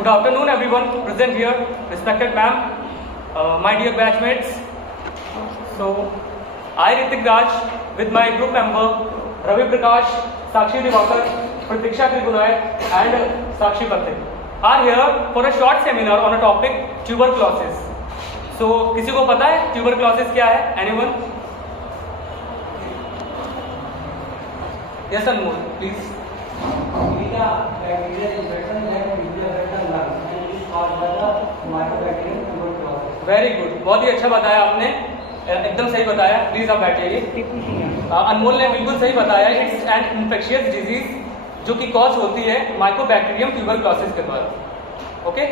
Good afternoon, everyone present here, respected ma'am, my dear batchmates. So, I Ritik Raj with my group member Ravi Prakash, Sakshi Divakar, Pratiksha Tribunayat and Sakshi Pathik are here for a short seminar on a topic tuberculosis. So, किसी को पता है tuberculosis क्या है? Anyone? Yes, Anmol, please. Very good, बहुत ही अच्छा बताया आपने, एकदम सही बताया. प्लीज आप बैठिए. अनमोल ने बिल्कुल सही बताया. इट्स एन इन्फेक्शियस डिजीज जो कि कॉज होती है माइकोबैक्टीरियम ट्यूबरक्लोसिस के द्वारा. ओके,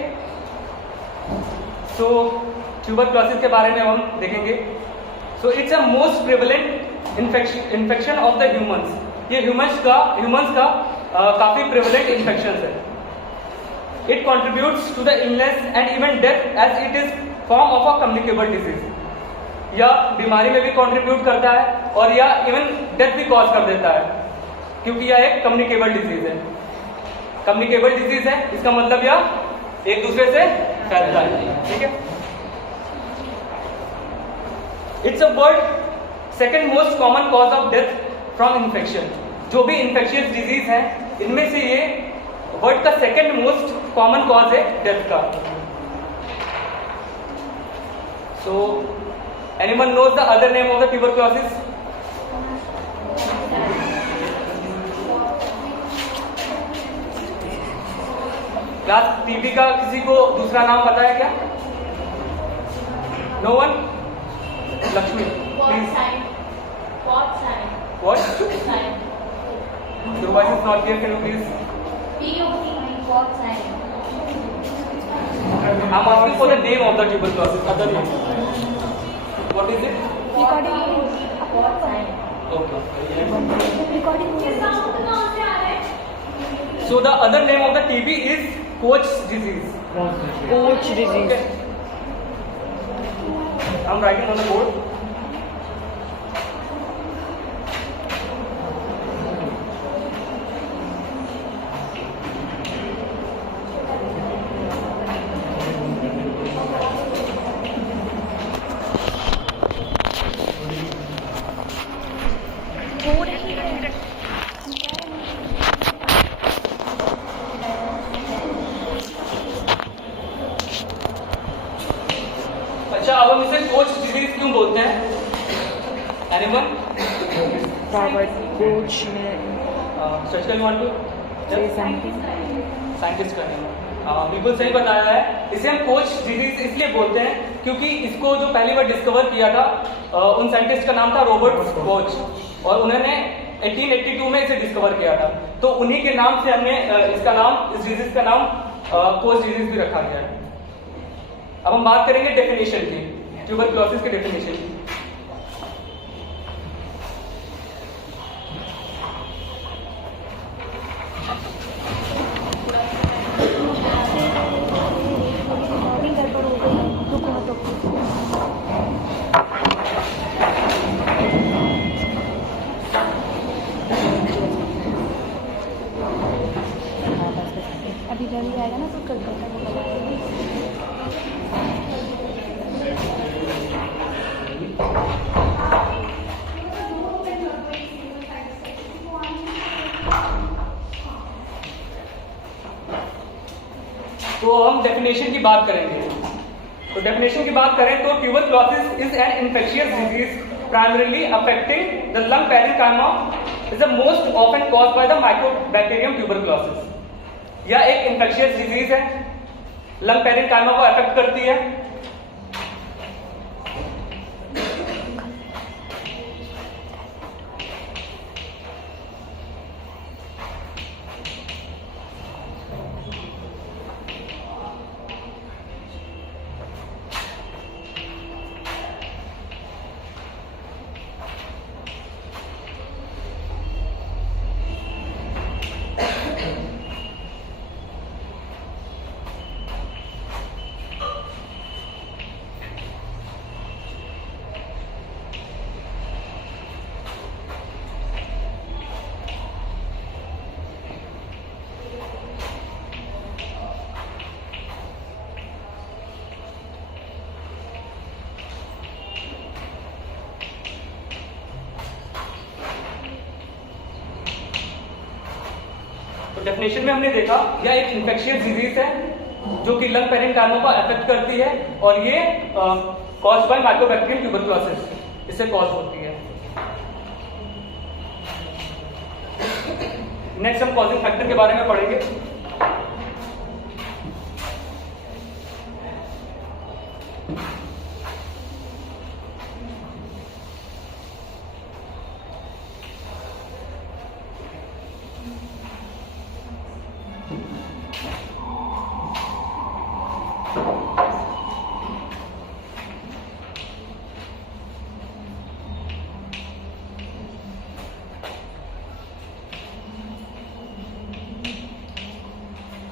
सो ट्यूबरक्लोसिस के बारे में हम देखेंगे. So it's a most prevalent infection of the humans. ये ह्यूमंस का काफी प्रिवेलेंट इन्फेक्शन है. It contributes to the illness and even death as it is form of a communicable disease. या बीमारी में भी कंट्रीब्यूट करता है और या इवन डेथ भी कॉज कर देता है, क्योंकि यह एक कम्युनिकेबल डिजीज है. कम्युनिकेबल डिजीज है, इसका मतलब यह एक दूसरे से फैलता है. ठीक है. It's a world second most common cause of death from infection. जो भी इन्फेक्शियस डिजीज है इनमें से ये वर्ल्ड का सेकेंड मोस्ट कॉमन कॉज है डेथ का. So anyone knows the other name of the tuberculosis? Class TB का किसी को दूसरा नाम पता है क्या? No one? Lakshmi please. What? Your voice is not clear. Can you please? What sign? I'm asking for the name of the tuberculosis. Other name. What is it? What sign? Okay. Recording. So the other name of the TB is Koch's disease. Koch disease. Okay. I'm writing on the board. अच्छा, अब हम इसे coach disease क्यों बोलते हैं? Anyone? Robert Koch में surgical want to scientist का name. बिल्कुल सही बताया है. इसे हम कोच डिजीज इसलिए बोलते हैं क्योंकि इसको जो पहली बार डिस्कवर किया था उन साइंटिस्ट का नाम था रॉबर्ट कोच, और उन्होंने 1882 में इसे डिस्कवर किया था. तो उन्हीं के नाम से हमने इस डिजीज का नाम कोच डिजीज भी रखा गया है. अब हम बात करेंगे डेफिनेशन की, ट्यूबरक्लोसिस की डेफिनेशन की. अभी रवि आएगा ना तो कर देगा वो बता देगी. तो हम डेफिनेशन की बात करेंगे. तो डेफिनेशन की बात करें तो tuberculosis is an infectious disease primarily affecting the lung parenchyma is the most often caused by the Mycobacterium tuberculosis. यह एक इन्फेक्शियस डिजीज है, लंग पैरेन्काइमा को अफेक्ट करती है. तो डेफिनेशन में हमने देखा यह एक इन्फेक्शियस डिजीज है जो कि लंग पेरेन्काइमा को अफेक्ट करती है और ये कॉज्ड बाय माइकोबैक्टीरियम ट्यूबरकुलोसिस इससे कॉज होती है। नेक्स्ट हम कॉजिंग फैक्टर के बारे में पढ़ेंगे।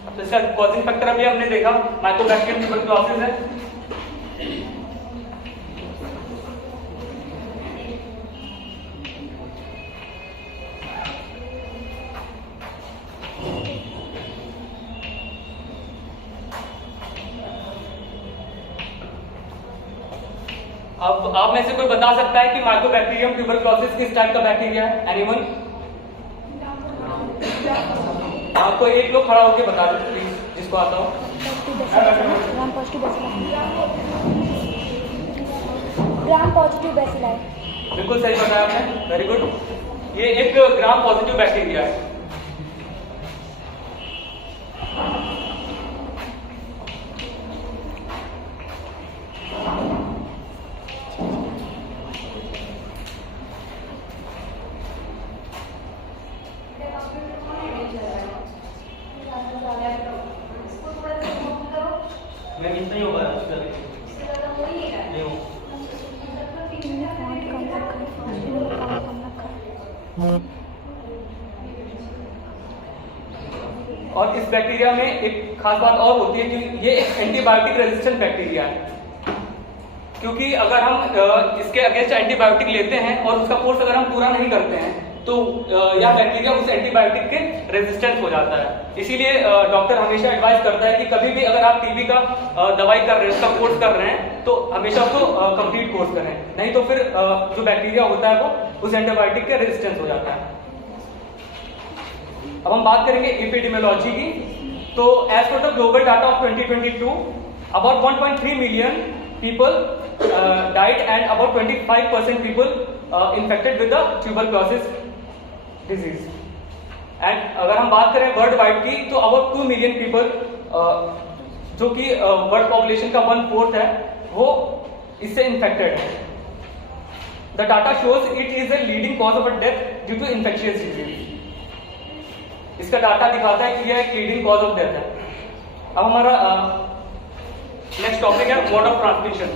तो इसका कॉजिंग फैक्टर अभी हमने देखा माइकोबैक्टीरियम ट्यूबरकुलोसिस है। अब आप में से कोई बता सकता है कि माइकोबैक्टीरियम ट्यूबरकुलोसिस किस टाइप का बैक्टीरिया है? एनीवन? आपको एक लोग खड़ा होकर बता दो प्लीज, जिसको आता हो। Gram positive bacilli. बिल्कुल सही बताया आपने, वेरी गुड। ये एक ग्राम पॉजिटिव बैक्टीरिया है। नहीं होगा और इस बैक्टीरिया में एक खास बात और होती है कि ये एक एंटीबायोटिक रेजिस्टेंट बैक्टीरिया है, क्योंकि अगर हम इसके अगेंस्ट एंटीबायोटिक लेते हैं और उसका कोर्स अगर हम पूरा नहीं करते हैं तो यह बैक्टीरिया उस एंटीबायोटिक के रेजिस्टेंट हो जाता है। इसीलिए डॉक्टर हमेशा एडवाइस करता है कि कभी भी अगर आप टीबी का दवाई कर रहे हैं, उसका कोर्स कर रहे हैं, तो हमेशा उसको कंप्लीट कोर्स करें, नहीं तो फिर जो बैक्टीरिया होता है वो उस एंटीबायोटिक के रेजिस्टेंस हो जाता है। अब हम बात करेंगे एपिडेमियोलॉजी की। तो as per the global data of 2022 about 1.3 million people died and about 25% people infected with the tuberculosis disease. And अगर हम बात करें वर्ल्ड वाइड की तो about 2 मिलियन पीपल जो कि वर्ल्ड पॉपुलेशन का 1/4 है वो इससे इन्फेक्टेड है। The data shows it is a leading cause of a death due to infectious disease. इसका डाटा दिखाता है कि यह एक लीडिंग कॉज ऑफ डेथ है। अब हमारा नेक्स्ट टॉपिक है मोड ऑफ ट्रांसमिशन।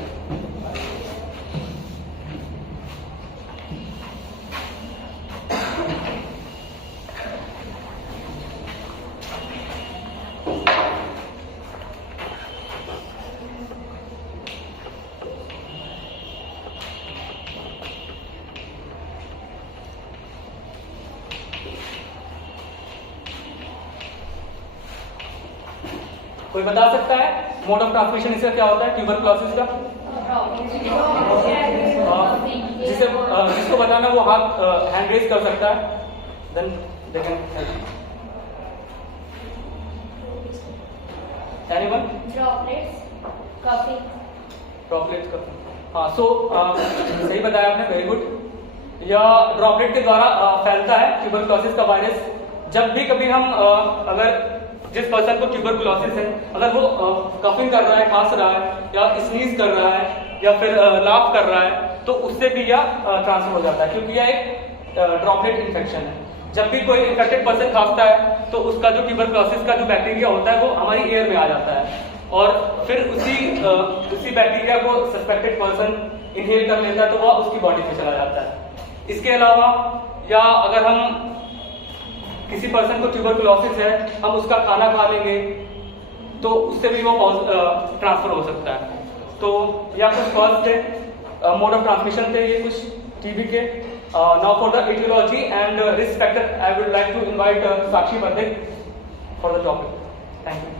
कोई बता सकता है मोड ऑफ ट्रांसमिशन इसका क्या होता है ट्यूबरकुलोसिस का? जिसको बताना वो हाथ हैंड रेज कर सकता है, then they can help. Anyone? Droplets coughing. Droplets coughing, हाँ। सो सही बताया आपने, वेरी गुड। यह ड्रॉपलेट के द्वारा फैलता है ट्यूबरकुलोसिस का वायरस। जब भी कभी हम अगर जिस पर्सन को ट्यूबरकुलोसिस है अगर वो कफिंग कर रहा है, खांस रहा है या स्नीज कर रहा है या फिर लाफ कर रहा है तो उससे भी यह ट्रांसफर हो जाता है, क्योंकि यह एक ड्रॉपलेट इन्फेक्शन है। जब भी कोई इन्फेक्टेड पर्सन खांसता है तो उसका जो ट्यूबरकुलोसिस का जो बैक्टीरिया होता है वो हमारी एयर में आ जाता है और फिर उसी बैक्टीरिया को सस्पेक्टेड पर्सन इनहेल कर लेता है तो वह उसकी बॉडी में चला जाता है। इसके अलावा या अगर हम किसी पर्सन को ट्यूबरकुलोसिस है, हम उसका खाना खा लेंगे तो उससे भी वो ट्रांसफर हो सकता है। तो यह कुछ कॉज थे, मोड ऑफ ट्रांसमिशन थे ये कुछ टीबी के। Now for the etiology and risk factor I would like to invite Sakshi Bande for the topic. Thank you.